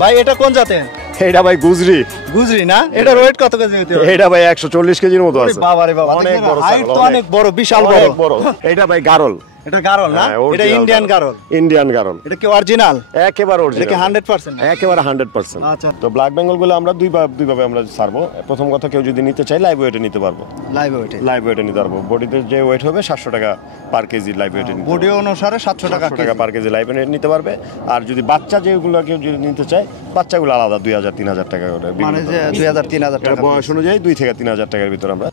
ভাই এটা কোন জাতের? এটা ভাই গুজরি। গুজরি না? এটা ওয়েট কত কেজি হতে হবে? এটা ভাই 140 কেজির মতো আছে। বাবা রে বাবা, অনেক বড় হাইট তো অনেক বড়, বিশাল বড়। এটা ভাই গারল। এটা গারল না? এটা ইন্ডিয়ান গারল। ইন্ডিয়ান গারল। এটা কি অরিজিনাল? একেবারে অরিজিনাল। এটা কি 100%? একেবারে 100%। আচ্ছা। তো ব্ল্যাক বেঙ্গল গুলো আমরা দুইভাবে আমরা ছাড়বো। প্রথম কথা, কেউ যদি নিতে চায় লাইভ ওয়েটে নিতে পারবো। লাইভ ওয়েটে নিতে পারবো। বডিতে যে ওয়েট হবে 700 টাকা পার কেজি লাইভ ওয়েটে নিতে। বডি অনুসারে 700 টাকা পার কেজি লাইভ ওয়েটে নিতে পারবে। আর যদি বাচ্চা যেগুলো কেউ যদি নিতে চায়, বাচ্চাগুলো আলাদা 2000-3000 টাকা করে। মানে যে 2000-3000 টাকা বয়স অনুযায়ী 2 থেকে 3000 টাকার ভিতর আমরা।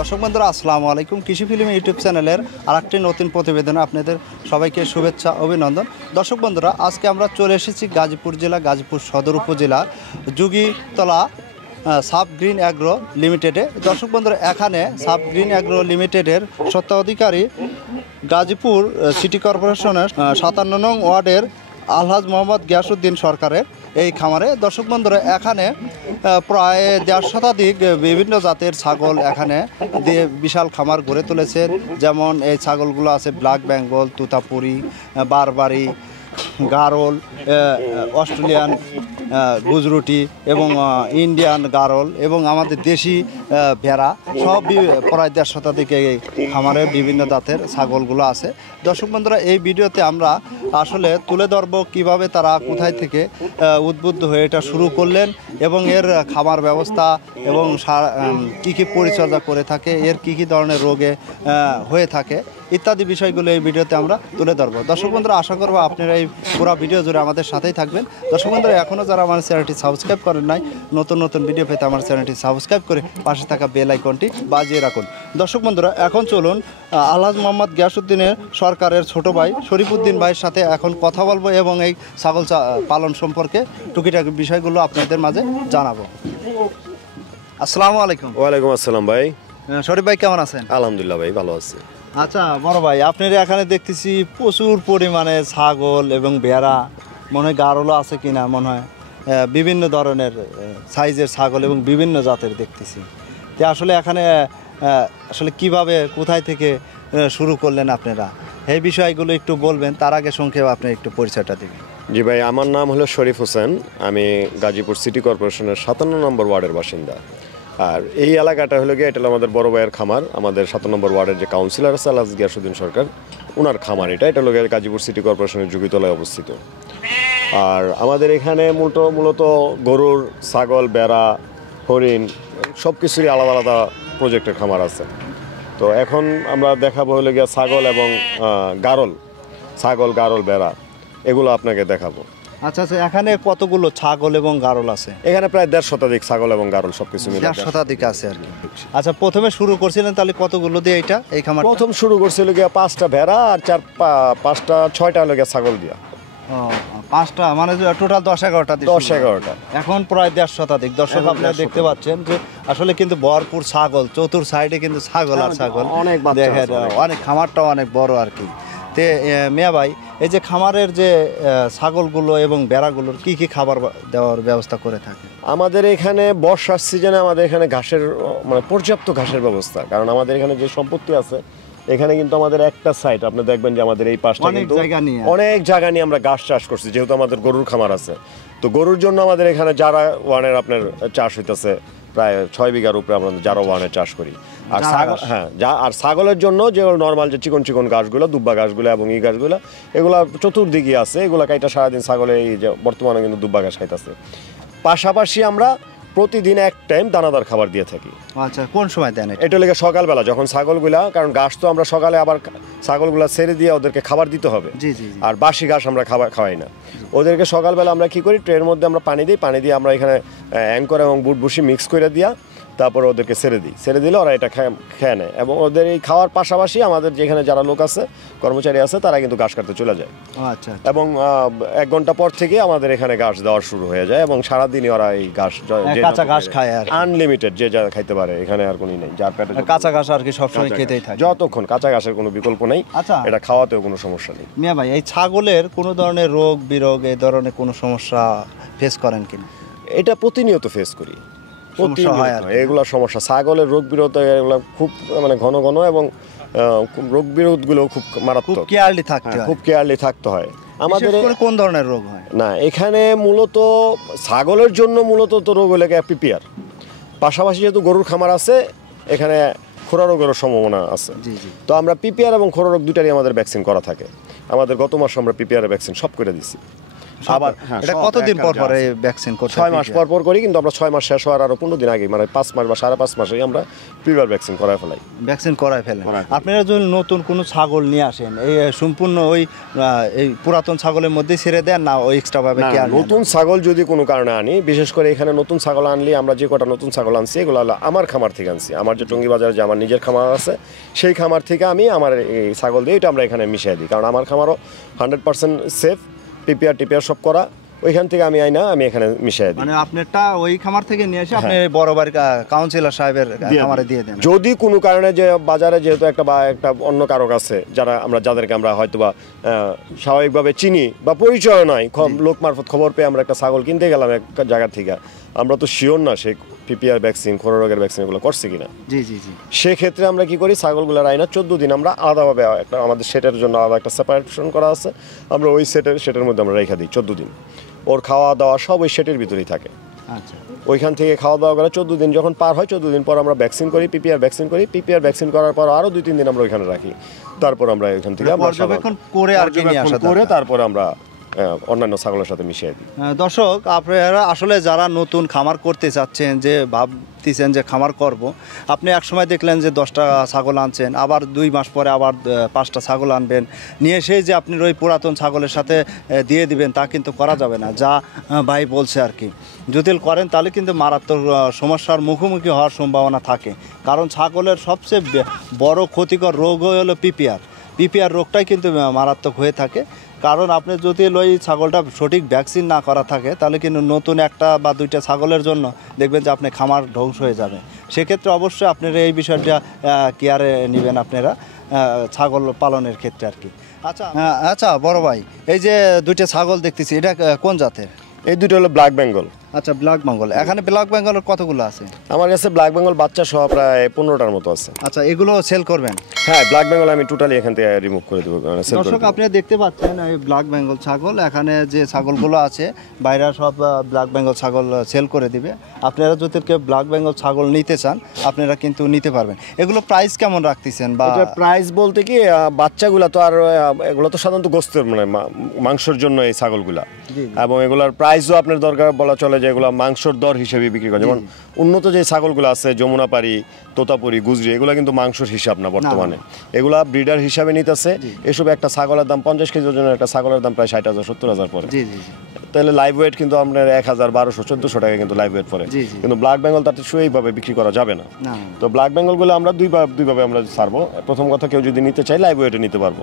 দর্শক বন্ধুরা, আসসালামু আলাইকুম। কৃষি ফিল্ম ইউটিউব চ্যানেলের আরেকটি নতুন প্রতিবেদনে আপনাদের সবাইকে শুভেচ্ছা, অভিনন্দন। দর্শক বন্ধুরা, আজকে আমরা চলে এসেছি গাজীপুর জেলা, গাজীপুর সদর উপজেলা যুগীতলা সাব গ্রিন অ্যাগ্রো লিমিটেডে। দর্শক বন্ধুরা, এখানে সাব গ্রিন অ্যাগ্রো লিমিটেডের স্বত্বাধিকারী গাজীপুর সিটি কর্পোরেশনের 57 নং ওয়ার্ডের আলহাজ মোহাম্মদ গিয়াসউদ্দিন সরকারের এই খামারে। দর্শক বন্ধুরা, এখানে প্রায় 1.5 শতাধিক বিভিন্ন জাতের ছাগল এখানে দিয়ে বিশাল খামার গড়ে তুলেছেন। যেমন এই ছাগলগুলো আছে ব্ল্যাক বেঙ্গল, তুতাপুরি, বারবারি, গারল, অস্ট্রেলিয়ান গুজরুটি এবং ইন্ডিয়ান গারল এবং আমাদের দেশি ভেড়া, সব প্রায় 1.5 শতাধিক এই খামারে বিভিন্ন জাতের ছাগলগুলো আছে। দর্শক বন্ধুরা, এই ভিডিওতে আমরা আসলে তুলে ধরব কীভাবে তারা কোথায় থেকে উদ্বুদ্ধ হয়ে এটা শুরু করলেন এবং এর খামার ব্যবস্থা এবং কী কী পরিচর্যা করে থাকে, এর কী কী ধরনের রোগে হয়ে থাকে ইত্যাদি বিষয়গুলো এই ভিডিওতে আমরা তুলে ধরবো। দর্শক বন্ধুরা, আশা করবো আপনারা এই পুরো ভিডিও জুড়ে আমাদের সাথেই থাকবেন। দর্শক বন্ধুরা, এখনও যারা আমার চ্যানেলটি সাবস্ক্রাইব করেন নাই, নতুন নতুন ভিডিও পেতে আমার চ্যানেলটি সাবস্ক্রাইব করে পাশে থাকা বেল আইকনটি বাজিয়ে রাখুন। দর্শক বন্ধুরা, এখন চলুন আলহাজ মোহাম্মদ গিয়াসউদ্দিনের সরকারের ছোট ভাই শরীফউদ্দিন ভাইয়ের সাথে এখন কথা বলবো এবং এই ছাগল পালন সম্পর্কে টুকিটাকি বিষয়গুলো আপনাদের মাঝে জানাবো। আসসালামু আলাইকুম। ওয়ালাইকুম আসসালাম ভাই। শরীফ ভাই কেমন আছেন? আলহামদুলিল্লাহ ভাই, ভালো আছি। আচ্ছা বড় ভাই, আপনার এখানে দেখতেছি প্রচুর পরিমাণে ছাগল এবং ভেড়া, মনে হয় গারলও আছে কিনা, মনে হয় বিভিন্ন ধরনের সাইজের ছাগল এবং বিভিন্ন জাতের দেখতেছি। তো আসলে এখানে আসলে কিভাবে কোথায় থেকে শুরু করলেন আপনারা, এই বিষয়গুলো একটু বলবেন। তার আগে সংক্ষেপে আপনি একটু পরিচয়টা দেবেন। জি ভাই, আমার নাম হলো শরীফ হোসেন। আমি গাজীপুর সিটি কর্পোরেশনের 57 নম্বর ওয়ার্ডের বাসিন্দা। আর এই এলাকাটা হলো গিয়ে, এটা হলো আমাদের বড় ভাইয়ের খামার। আমাদের 7 নম্বর ওয়ার্ডের যে কাউন্সিলর আছে আলহাজ গিয়াসউদ্দিন সরকার, ওনার খামার এটা হলো গাজীপুর সিটি কর্পোরেশনের যুগীতলায় অবস্থিত। আর আমাদের এখানে মূলত গরুর, ছাগল, বেড়া, হরিণ সব কিছুরই আলাদা আলাদা প্রজেক্টের খামার আছে। তো এখন আমরা দেখাবো হলো গিয়ে ছাগল এবং গারল, বেড়া, এগুলো আপনাকে দেখাবো। আচ্ছা আচ্ছা, এখানে কতগুলো ছাগল এবং গারল আছে? এখানে প্রায় 1.5 শতাধিক ছাগল এবং গারল সবকিছু মিলে 1.5 শতাধিক আছে আর কি। আচ্ছা, প্রথমে শুরু করছিলেন তাহলে কতগুলো দিয়ে এই খামার? প্রথম শুরু করছিল গিয়া 5টা ভেড়া আর 6টা হলো গিয়া ছাগল দিয়া। 5টা মানে টোটাল 10-11টা। এখন প্রায় 1.5 শতাধিক। দর্শক আপনারা দেখতে পাচ্ছেন যে আসলে কিন্তু ভরপুর ছাগল, চতুর সাইডে কিন্তু ছাগল আর ছাগল, অনেক খামারটাও অনেক বড় আর কি। তে মিয়া ভাই, এই যে খামারের যে ছাগলগুলো এবং বেড়াগুলোর কি কি খাবার দেওয়ার ব্যবস্থা করে থাকে? আমাদের এখানে বর্ষার সিজনে আমাদের এখানে ঘাসের মানে পর্যাপ্ত ঘাসের ব্যবস্থা, কারণ আমাদের এখানে যে সম্পত্তি আছে এখানে কিন্তু আমাদের একটা সাইড আপনি দেখবেন যে আমাদের এই পাশটা কিন্তু অনেক জায়গা নিয়ে আমরা ঘাস চাষ করছি, যেহেতু আমাদের গরুর খামার আছে। তো গরুর জন্য আমাদের এখানে যারা ওয়ানের আপনার চাষ হইতেছে প্রায় 6 বিঘার উপরে আমরা যারা ওয়ানের চাষ করি। আর আর ছাগলের জন্য যে নর্মাল যে চিকন চিকন গাছগুলো, দুব্বা গাছগুলো এবং এই গাছগুলো, এগুলো চতুর্দিকে আছে। এগুলো কাইটা সারাদিন ছাগলে এই যে বর্তমানে কিন্তু দুব্বা ঘাস খাইতেছে। পাশাপাশি আমরা প্রতিদিন এক টাইম দানাদার খাবার দিয়ে থাকি। আচ্ছা, কোন সময় দেন এটা? লেগে সকালবেলা যখন ছাগলগুলা, কারণ ঘাস তো আমরা সকালে আবার ছাগলগুলা ছেড়ে দিয়ে ওদেরকে খাবার দিতে হবে। আর বাসি ঘাস আমরা খাওয়াই না ওদেরকে। সকালবেলা আমরা কি করি, ট্রের মধ্যে আমরা পানি দিয়ে আমরা এখানে অ্যাঙ্কর এবং বুট বুসি মিক্স করে দিয়া তারপরে ওদেরকে ছেড়ে দিলে ওরা এটা খেয়ে নেয়। এবং ওদের এই খাওয়ার পাশাপাশি আমাদের যেখানে যারা লোক আছে, কর্মচারী আছে, তারা কিন্তু ঘাস কাটতে চলে যায়। আচ্ছা। এবং 1 ঘন্টা পর থেকে আমাদের এখানে ঘাস দেওয়া শুরু হয়ে যায় এবং সারাদিনই ওরা এই ঘাস কাঁচা ঘাস খায় আর আনলিমিটেড, যে যা খাইতে পারে। এখানে আর কোনো নেই, যার পেটে কাঁচা ঘাস আর কি সবসময় খেতেই থাকে, যতক্ষণ কাঁচা ঘাসের কোনো বিকল্প নেই। আচ্ছা, এটা খাওয়াতেও কোনো সমস্যা নেই। মিয়া ভাই, এই ছাগলের কোনো ধরনের রোগ বিরোগ, এই ধরনের কোনো সমস্যা ফেস করেন কিনা? এটা প্রতিনিয়ত ফেস করি, এগুলো সমস্যা। ছাগলের রোগ বিরোধ এগুলো খুব মানে ঘন এবং রোগ বিরোধগুলো খুব মারাত্মক, খুব কেয়ারলি থাকতে হয়, খুব কেয়ারলি থাকতে হয়। আমাদের কোন ধরনের রোগ হয়? না এখানে মূলত ছাগলের জন্য মূলত তো রোগ হলে পিপিআর, পাশাপাশি যেহেতু গরুর খামার আছে এখানে খোরা রোগেরও সম্ভাবনা আছে। তো আমরা পিপিআর এবং খোরা রোগ দুটারই আমাদের ভ্যাকসিন করা থাকে। আমাদের গত মাসে আমরা পিপিআর ভ্যাকসিন সব করে দিচ্ছি। আবার এটা কতদিন পর পর এই ভ্যাকসিন করতে? 6 মাস পর পর করি, কিন্তু আমরা 6 মাস শেষ হওয়ার আরো 15 দিন আগে, মানে 5 মাস বা 5.5 মাসেই আমরা পিপিআর ভ্যাকসিন করায় ফেলাই। ভ্যাকসিন করায় ফেলেন। আপনারা যদি নতুন কোনো ছাগল নিয়ে আসেন, এই সম্পূর্ণ ওই এই পুরাতন ছাগলের মধ্যে ছেড়ে দেন না ওই এক্সট্রা ভাবে কেয়ার? নতুন ছাগল যদি কোনো কারণে আনি, বিশেষ করে এখানে নতুন ছাগল আনলে আমরা যে কটা নতুন ছাগল আনছি এগুলো হলো আমার খামার থেকে আনছি। আমার যে টঙ্গী বাজারে যে আমার নিজের খামার আছে সেই খামার থেকে আমি আমার এই ছাগল দিয়ে এটা আমরা এখানে মিশিয়ে দিই, কারণ আমার খামারও 100% সেফ, পিপিআর টিপিআর সব করা। ওইখান থেকে আমি আইনা আমি এখানে মিশিয়ে দিই। মানে আপনারটা ওই খামার থেকে নিয়ে এসে আপনি বড় বাড়ি কাউন্সিলর সাহেবের খামারে দিয়ে দেন। যদি কোনো কারণে যে বাজারে যেহেতু একটা অন্য কারক আছে যাদেরকে আমরা হয়তো বা স্বাভাবিকভাবে চিনি বা পরিচয় নয়, লোক মারফত খবর পেয়ে আমরা একটা ছাগল কিনতে গেলাম এক জায়গা থেকে, আমরা তো শিওর না সে পিপিআর ভ্যাকসিন, খোরা রোগের ভ্যাকসিন এগুলো করছে কিনা। সেক্ষেত্রে আমরা কি করি, ছাগলগুলোর আইনা 14 দিন আমরা আলাদাভাবে একটা আমাদের সেটের জন্য আলাদা একটা সেপারেশন করা আছে, আমরা ওই সেটের মধ্যে আমরা রেখে দিই 14 দিন। ওর খাওয়া দাওয়া সব ওই সেটের ভিতরেই থাকে। আচ্ছা, ওইখান থেকে খাওয়া দাওয়া করে 14 দিন যখন পার হয়, 14 দিন পর আমরা ভ্যাকসিন করি, পিপিআর ভ্যাকসিন করি। পিপিআর ভ্যাকসিন করার পর আরও 2-3 দিন আমরা ওইখানে রাখি, তারপর আমরা ওইখান থেকে পর্যবেক্ষণ করে আর কি নিয়ে আসা করে তারপর আমরা অন্যান্য ছাগলের সাথে মিশিয়ে দিই। দর্শক, আপনারা আসলে যারা নতুন খামার করতে চাচ্ছেন, যে ভাবতেছেন যে খামার করব, আপনি এক সময় দেখলেন যে 10টা ছাগল আনছেন, আবার 2 মাস পরে আবার 5টা ছাগল আনবেন, নিয়ে সেই যে আপনি ওই পুরাতন ছাগলের সাথে দিয়ে দিবেন, তা কিন্তু করা যাবে না। যা ভাই বলছে আর কি, যদি করেন তাহলে কিন্তু মারাত্মক সমস্যার মুখোমুখি হওয়ার সম্ভাবনা থাকে। কারণ ছাগলের সবচেয়ে বড় ক্ষতিকর রোগ হলো পিপিআর রোগটাই কিন্তু মারাত্মক হয়ে থাকে। কারণ আপনি যদি ওই ছাগলটা সঠিক ভ্যাকসিন না করা থাকে, তাহলে কিন্তু নতুন 1টা বা 2টা ছাগলের জন্য দেখবেন যে আপনি খামার ধ্বংস হয়ে যাবে। সেক্ষেত্রে অবশ্যই আপনারা এই বিষয়টা কেয়ারে নেবেন আপনারা ছাগল পালনের ক্ষেত্রে আর কি। আচ্ছা বড় ভাই, এই যে 2টা ছাগল দেখতেছি, এটা কোন জাতের? এই দুটো হলো ব্ল্যাক বেঙ্গল। আচ্ছা, ব্ল্যাক বেঙ্গল। এখানে ব্ল্যাক বেঙ্গলের কতগুলো আছে? আমার কাছে ব্ল্যাক বেঙ্গল বাচ্চা সহ প্রায় 15টার মতো আছে। আচ্ছা, এগুলো সেল করবেন? হ্যাঁ, ব্ল্যাক বেঙ্গল আমি টোটালি এখান থেকে রিমুভ করে দেবো। দর্শক, আপনারা দেখতে পাচ্ছেন এই ব্ল্যাক বেঙ্গল ছাগল, এখানে যে ছাগলগুলো আছে বাইরে সব ব্ল্যাক বেঙ্গল ছাগল সেল করে দিবে। আপনারা যদি কেউ ব্ল্যাক বেঙ্গল ছাগল নিতে চান, আপনারা কিন্তু নিতে পারবেন। এগুলো প্রাইস কেমন রাখতেছেন? বা প্রাইস বলতে কি, বাচ্চাগুলো তো আর এগুলো তো সাধারণত গোস্তের মানে মাংসের জন্য এই ছাগলগুলা, এবং এগুলার প্রাইসও আপনার দরকার বলা চলে যে এগুলো মাংসর দর হিসেবে বিক্রি করে। যেমন উন্নত যে ছাগলগুলো আছে, যমুনাপাড়ি, তোতাপুরি, গুজরি, এগুলো কিন্তু মাংসর হিসাব না বর্তমানে, এগুলা ব্রিডার হিসাবে নিতেছে। এসব একটা ছাগলের দাম 50 কেজি ওজনের একটা ছাগলের দাম প্রায় 60,000-70,000 পরে। তাহলে লাইভ ওয়েট কিন্তু আপনার 1,000-1,200-1,400 টাকা কিন্তু লাইভ ওয়েট পরে। কিন্তু ব্ল্যাক বেঙ্গল তাতে সেইভাবে বিক্রি করা যাবে না। তো ব্ল্যাক বেঙ্গলগুলো আমরা দুইভাবে আমরা ছাড়বো। প্রথম কথা, কেউ যদি নিতে চাই লাইভ ওয়েটে নিতে পারবো,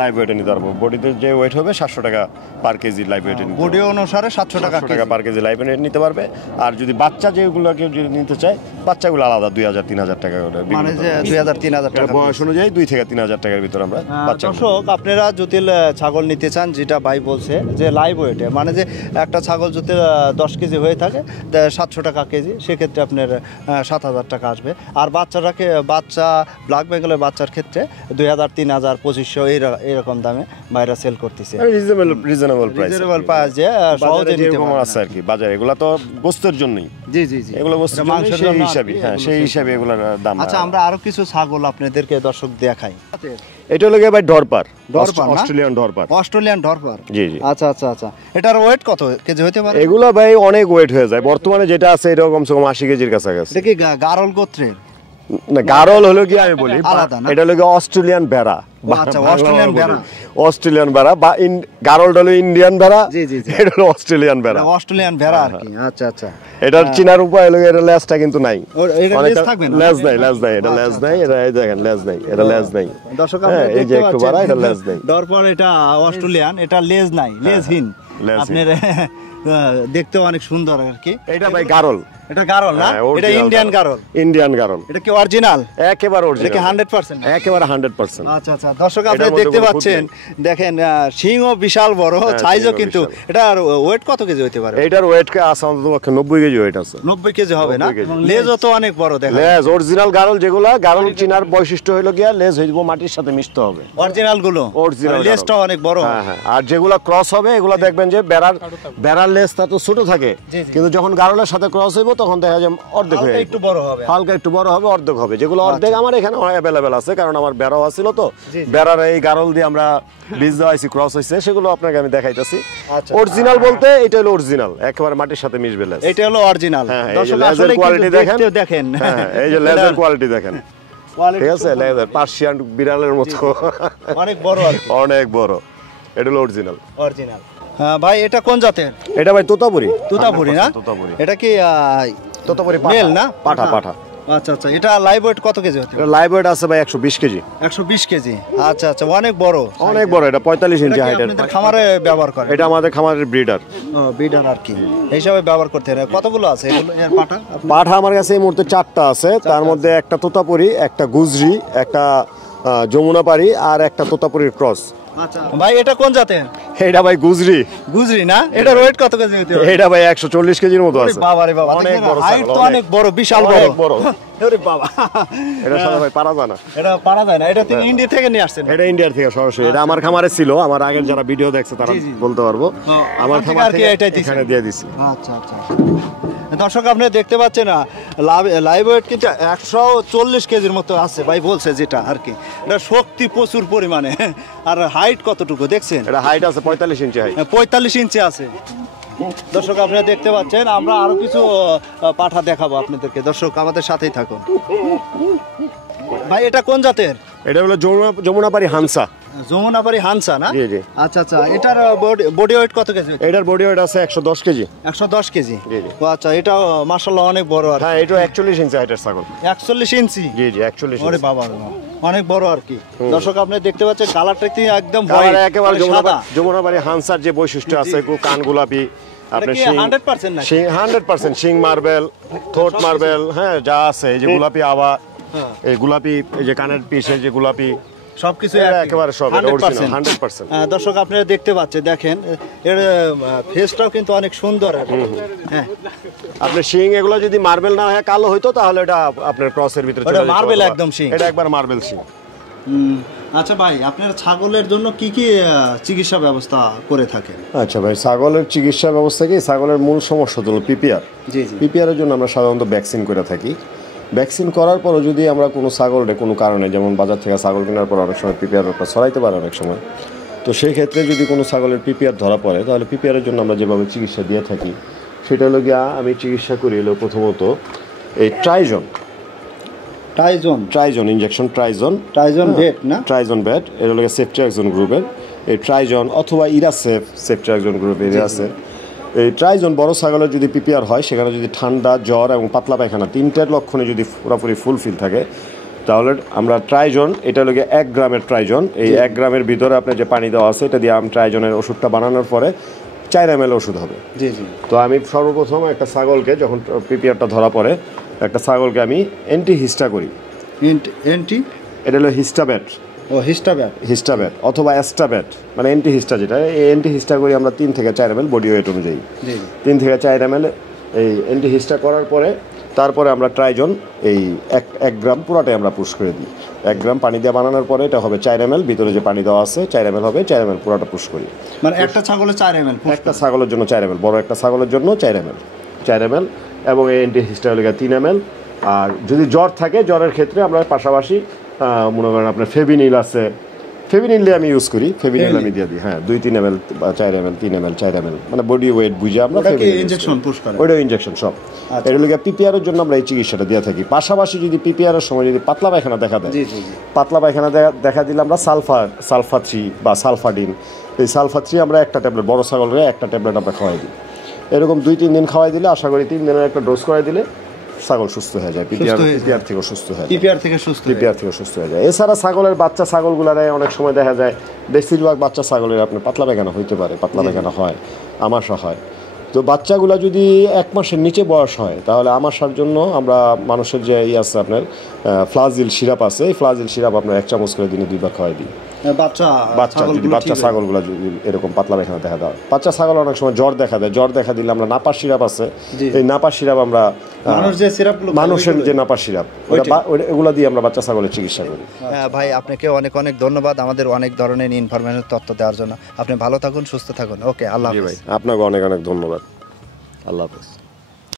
লাইভ ওয়েটে নিতে পারবো। বডিতে যে ওয়েট হবে 700 টাকা পার কেজি লাইভ ওয়েটে, বডি অনুসারে 700 টাকা পার কেজি লাইভ ওয়েট নিতে পারবে। আর যদি বাচ্চা যেগুলো কেউ যদি নিতে চায়, বাচ্চাগুলো আলাদা 2,000-3,000 টাকা করে, মানে 2,000-3,000 টাকা বয়স অনুযায়ী 2 থেকে 3,000 টাকার ভিতরে আমরা বাচ্চা। দর্শক, আপনারা যদি ছাগল নিতে চান, যেটা ভাই বলছে যে লাইভ ওয়েটে, মানে যে একটা ছাগল যদি 10 কেজি হয়ে থাকে 700 টাকা কেজি, সেক্ষেত্রে আপনার 7,000 টাকা আসবে। আর বাচ্চা ব্ল্যাক বেঙ্গলের বাচ্চার ক্ষেত্রে 2,000-3,000 2,500 এরকম দামে বাইরে সেল করতেছে। রিজনেবল প্রাইস, যে সহজে নিতে পারবেন আছে আর কি বাজারে। এগুলা তো গোস্তের জন্যই, এগুলো গোস্তের মাংসের হিসাবে, হ্যাঁ সেই হিসাবে এগুলোর দাম। আচ্ছা, আমরা আরো কিছু ছাগল আপনাদেরকে দর্শক দেখাই। এটা হলো ভাই ডরপার, অস্ট্রেলিয়ান ডরপার। জি। আচ্ছা, এটার ওয়েট কত কেজি হতে পারে? এগুলো ভাই অনেক ওয়েট হয়ে যায়। বর্তমানে যেটা আছে এটা কমসে কম 80 কেজির কাছাকাছি। এটা কি গারল গোত্রের? না, গারল হলো কি আমি বলি, এটা হলো অস্ট্রেলিয়ান ভেড়া। আচ্ছা, অস্ট্রেলিয়ান ভেড়া বা গারল হলো ইন্ডিয়ান ভেড়া, এটা হলো অস্ট্রেলিয়ান ভেড়া আর কি। আচ্ছা, এটার চিনার উপায় হলো এটা লেজটা কিন্তু নাই, লেজ নাই, এটা লেজ নাই, এটা এই দেখেন লেজ নাই, এটা লেজ নাই। দর্শক, আপনারা এই যে একটু বড়, এটা লেজ নাই। তারপর এটা অস্ট্রেলিয়ান, এটা লেজ নাই, লেজহীন। আপনার দেখতে অনেক সুন্দর আর কি। এটা ভাই গারল, এটা গারল না, এটা ইন্ডিয়ান গারল। এটা কি অরিজিনাল? একেবারে অরিজিনাল, এটা কি 100%? একেবারে 100%। আচ্ছা, দর্শক, আপনারা দেখতে পাচ্ছেন দেখেন শিংও বিশাল বড়, সাইজও কিন্তু। এটা ওয়েট কত কেজি হইতে পারে? এটার ওয়েট আছে অন্তত 90 কেজি ওয়েট আছে। 90 কেজি হবে না? লেজও তো অনেক বড় দেখা যায়। লেজ অরিজিনাল গারল যেগুলা, গারল চিনার বৈশিষ্ট্য হলো গিয়া লেজ হইব মাটির সাথে মিশতে হবে। অরিজিনাল গুলো লেজটা অনেক বড়। হ্যাঁ, আর যেগুলা ক্রস হবে এগুলা দেখবেন যে বেড়ার লেজটা তো ছোট থাকে, কিন্তু যখন গারলের সাথে ক্রস হইব তখন দেখা যায় অর্ধেক হয়ে একটু বড় হবে, হালকা একটু বড় হবে, অর্ধেক হবে। যেগুলো অর্ধেক আমার এখানে অ্যাভেলেবেল আছে, কারণ আমার বেড়াও আছিল তো, বেড়ার এই গারল দিয়ে আমরা বীজ দেওয়াইছি, ক্রস হইছে, সেগুলো আপনাকে আমি দেখাইতাছি। অরিজিনাল বলতে এটা হলো অরিজিনাল, একেবারে মাটির সাথে মিশবে লেজ, এটা হলো অরিজিনাল। দর্শক আসলে কোয়ালিটি দেখেন, এই যে লেজের কোয়ালিটি দেখেন, ঠিক আছে? লেজার পার্সিয়ান বিড়ালের মতো অনেক বড়, অনেক বড়। এটা হলো অরিজিনাল। ভাই এটা কোন জাতের? এটা ভাই তোতাপুরি। তোতাপুরি না? এটা কি তোতাপুরি মেল না? পাঠা। আচ্ছা আচ্ছা, এটা লাইভ ওয়েট কত কেজি হতে? এটা লাইভ ওয়েট আছে ভাই 120 কেজি। 120 কেজি, আচ্ছা আচ্ছা, অনেক বড়, অনেক বড়। এটা 45 ইঞ্চি হাইটের। আপনাদের খামারে ব্যবহার করে? এটা আমাদের খামারের ব্রিডার। ব্রিডার আর কি হিসাবে ব্যবহার করতে হয়। কতগুলো আছে এগুলো এর পাঠা? পাঠা আমার কাছে এই মুহূর্তে 4টা আছে, তার মধ্যে একটা তোতাপুরি, একটা গুজরি, একটা যমুনাপাড়ি আর একটা তোতাপুরির ক্রস। আচ্ছা ভাই, এটা কোন জাতের? এটা ভাই গুজরি না? এটার ওয়েট কত কেজি হতে পারে? এটা ভাই 140 কেজির মতো আছে। বাবা রে বাবা, অনেক বড়, হাইট তো অনেক বড়, বিশাল বড়। আরে বাবা, এটা সাদা ভাই পারা যায় না। এটা পারা যায় না? এটা তিনি ইন্ডিয়া থেকে নিয়ে আসছেন? এটা ইন্ডিয়া থেকে সরাসরি। এটা আমার খামারে ছিল, আমার আগের যারা ভিডিও দেখছে তারা বলতে পারবো, আমার খামার থেকে এখানে দিয়ে দিছি। আচ্ছা আচ্ছা, দর্শক আপনারা দেখতে পাচ্ছেন না, লাইভ ওয়েট কিন্তু 140 কেজির মতো আছে ভাই বলছে, যেটা আর কি। এটা শক্তি প্রচুর পরিমাণে। আর হাইট কতটুকু দেখছেন? এটা হাইট আছে 45 ইঞ্চি হাইট। 45 ইঞ্চি আছে। দর্শক আপনারা দেখতে পাচ্ছেন, আমরা আরো কিছু পাঠা দেখাবো আপনাদেরকে। দর্শক আমাদের সাথেই থাকুন। ভাই এটা কোন জাতের? এটা হলো যমুনাপাড়ি হানসা। যমুনাপাড়ি হানসা না? জি জি। আচ্ছা আচ্ছা, এটার বডি ওয়েট কত কেজি? এটার বডি ওয়েট আছে 110 কেজি। 110 কেজি? জি জি। ও আচ্ছা, এটা মাশাআল্লাহ অনেক বড়। আর হ্যাঁ, এটা 41 ইঞ্চি হাইটের ছাগল। 41 ইঞ্চি? জি জি, 41 ইঞ্চি। ওরে বাবা, অনেক বড় আর কি। দর্শক আপনারা দেখতে পাচ্ছেন, কালারটা একদম হোয়াইট, একেবারে যমুনাপাড়ি হানসার যে বৈশিষ্ট্য আছে, কান গোলাপি, আপনার শিং 100% না? শিং 100%, শিং মার্বেল, ঠোঁট মার্বেল, হ্যাঁ যা আছে, এই যে গোলাপি আভা, এই গোলাপি, এই যে কানের পিছে যে গোলাপি, সবকিছু একেবারে সব অরিজিনাল 100%। দর্শক আপনারা দেখতে পাচ্ছেন, দেখেন এর ফেসটাও কিন্তু অনেক সুন্দর। হ্যাঁ, আপনার শিং এগুলো যদি মার্বেল না হয় কালো হইতো, তাহলে এটা আপনার ক্রসের ভিতরে চলে যেত। মার্বেল একদম শিং, এটা একবার মার্বেল শিং। আচ্ছা ভাই, আপনার ছাগলের জন্য কি কি চিকিৎসা ব্যবস্থা করে থাকেন? আচ্ছা ভাই, ছাগলের চিকিৎসা ব্যবস্থা কি, ছাগলের মূল সমস্যা হলো পিপিআর। জি জি। পিপিআরের জন্য আমরা সাধারণত ভ্যাকসিন করে থাকি। ভ্যাকসিন করার পরও যদি আমরা কোনো ছাগলরে কোনো কারণে, যেমন বাজার থেকে ছাগল কেনার পর অনেক সময় পিপিআর ছড়াইতে পারে অনেক সময়, তো সেই ক্ষেত্রে যদি কোনো ছাগলের পিপিআর ধরা পড়ে, তাহলে পিপিআরের জন্য আমরা যেভাবে চিকিৎসা দিয়ে থাকি, সেটা হলো গিয়া আমি চিকিৎসা করি হলো প্রথমত এই ট্রাইজন ইনজেকশন, ট্রাইজন বেট না? ট্রাইজন বেট, এটা হলো সেফট্রিয়াক্সন গ্রুপের এই ট্রাইজন, অথবা ইরাসেফ, সেফট্রিয়াক্সন গ্রুপের ইরাসেফ। এই ট্রাইজন বড় ছাগলের যদি পিপিআর হয়, সেখানে যদি ঠান্ডা, জ্বর এবং পাতলা পায়খানা, তিনটার লক্ষণে যদি পুরোপুরি ফুলফিল থাকে, তাহলে আমরা ট্রাইজন, এটা হলো 1 গ্রামের ট্রাইজন, এই 1 গ্রামের ভিতরে আপনার যে পানি দেওয়া আছে, এটা দিয়ে ট্রাইজনের ওষুধটা বানানোর পরে 4 ml ওষুধ হবে। জি জি। তো আমি সর্বপ্রথম একটা ছাগলকে, যখন পিপিআরটা ধরা পড়ে, একটা ছাগলকে আমি অ্যান্টিহিস্টা করি। এটা হলো হিস্টাব্যাট। হিস্টাব্যাট অথবা অ্যাস্টাব্যাট, মানে অ্যান্টিহিস্টা যেটা, এই অ্যান্টিহিস্টা করি আমরা 3 থেকে 4 ml বডি ওয়েট অনুযায়ী। 3 থেকে 4 ml এই অ্যান্টিহিস্টা করার পরে, তারপরে আমরা ট্রাইজন এই 1 গ্রাম পুরাটাই আমরা পুশ করে দিই। 1 গ্রাম পানি দিয়ে বানানোর পরে এটা হবে 4 ml, ভিতরে যে পানি দেওয়া আছে 4 ml হবে, 4 ml পুরাটা পুশ করি। মানে একটা ছাগলের 4 ml? একটা ছাগলের জন্য 4 ml, বড় একটা ছাগলের জন্য 4 ml, এবং এই অ্যান্টিহিস্টা হলো 3 ml। আর যদি জ্বর থাকে, জ্বরের ক্ষেত্রে আমরা পাশাপাশি মনে করেন আপনার ফেভিনিল আছে, ফেভিনিল দিয়ে আমি ইউজ করি, ফেভিনিল আমি দিয়ে দিই। হ্যাঁ, 2-3 ml বা 4 ml, 3 ml, 4 ml, মানে বডি ওয়েট বুঝে আমরা ইনজেকশন পুশ করি। ওইটা ইনজেকশন সব। এটা হলো পিপিআরের জন্য আমরা এই চিকিৎসাটা দিয়ে থাকি। পাশাপাশি যদি পিপিআরের সময় যদি পাতলা পায়খানা দেখা দেয়, পাতলা পায়খানা দেখা দিলে আমরা সালফা-3 বা সালফাডিন, এই সালফা-3 আমরা একটা ট্যাবলেট, বড় ছাগলকে একটা ট্যাবলেট আমরা খাওয়াই দিই। এরকম 2-3 দিন খাওয়াই দিলে, আশা করি 3 দিনের একটা ডোজ করাই দিলে ছাগল সুস্থ হয়ে যায়, পিপিআর থেকে সুস্থ হয়ে যায়। এছাড়া ছাগলের বাচ্চা ছাগলগুলারে অনেক সময় দেখা যায়, বেশিরভাগ বাচ্চা ছাগলের আপনার পাতলা পায়খানা হইতে পারে, পাতলা পায়খানা হয়, আমাশা হয়। তো বাচ্চাগুলা যদি 1 মাসের নিচে বয়স হয়, তাহলে আমাশার জন্য আমরা মানুষের যে আছে আপনার ফ্লাজিল সিরাপ আছে, এই ফ্লাজিল সিরাপ আপনার 1 চামচ করে দিনে 2 বার খাওয়াই দিই। বাচ্চা বাচ্চা ছাগলগুলো যদি এরকম পাতলা পায়খানা দেখা দেয়, বাচ্চা ছাগল অনেক সময় জ্বর দেখা দেয়, জ্বর দেখা দিলে আমরা নাপার সিরাপ আছে, এই নাপার সিরাপ আমরা মানুষের যে নাপার সিরাপ এগুলো দিয়ে আমরা বাচ্চা ছাগলের চিকিৎসা করি। ভাই আপনাকে অনেক অনেক ধন্যবাদ আমাদের অনেক ধরনের ইনফরমেশন তথ্য দেওয়ার জন্য। আপনি ভালো থাকুন, সুস্থ থাকুন। ওকে, আল্লাহ হাফেজ। ভাই আপনাকে অনেক অনেক ধন্যবাদ। আল্লাহ হাফেজ।